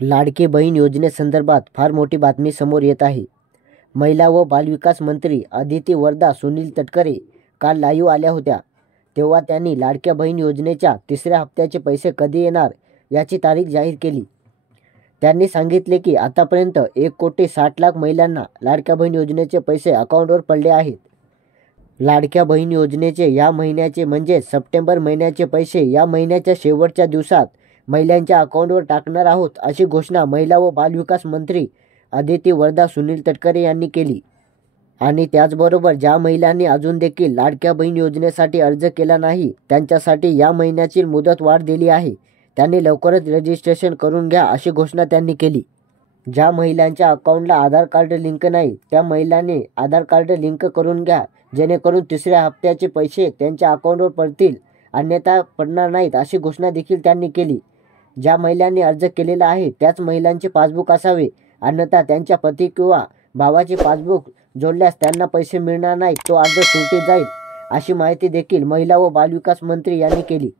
लाडकी बहीण योजनेसंदर्भात फार मोठी बातमी समोर येत आहे। महिला व बालविकास मंत्री अदिती वरदा सुनील तटकरे काल लाईव्ह आल्या होत्या, तेव्हा त्यांनी लाडक्या बहीण योजनेच्या तिसऱ्या हप्त्याचे पैसे कधी येणार याची तारीख जाहीर केली। त्यांनी सांगितले की आतापर्यंत 1,60,00,000 महिलांना लाडक्या बहीण योजनेचे पैसे अकाउंटवर पडले आहेत। लाडक्या बहीण योजनेचे या महिन्याचे म्हणजेच सप्टेंबर महिन्याचे पैसे या महिन्याच्या शेवटच्या दिवसात महिलांच्या अकाउंटवर टाकणार आहोत, अशी घोषणा महिला व बालविकास मंत्री अदिती वरदा सुनील तटकरे यांनी केली। आणि त्याचबरोबर ज्या महिलांनी अजून देखील लाडक्या बहीण योजनेसाठी अर्ज केला नाही त्यांच्यासाठी या महिन्याची मुदत वाढ दिली आहे, त्यांनी लवकरच रजिस्ट्रेशन करून घ्या, अशी घोषणा त्यांनी केली। ज्या महिलांच्या अकाउंटला आधार कार्ड लिंक नाही त्या महिलांनी आधार कार्ड लिंक करून घ्या, जेणेकरून तिसऱ्या हप्त्याचे पैसे त्यांच्या अकाउंटवर पडतील, अन्यथा पडणार नाहीत, अशी घोषणा देखील त्यांनी केली। ज्या महिलांनी अर्ज केलेला आहे त्याच महिलांचे पासबुक असावे, अन्यथा त्यांच्या पती किंवा भावाचे पासबुक जोडल्यास त्यांना पैसे मिळणार नाहीत, तो अर्ज सुटीत जाईल, अशी माहिती देखील महिला व बालविकास मंत्री यांनी केली।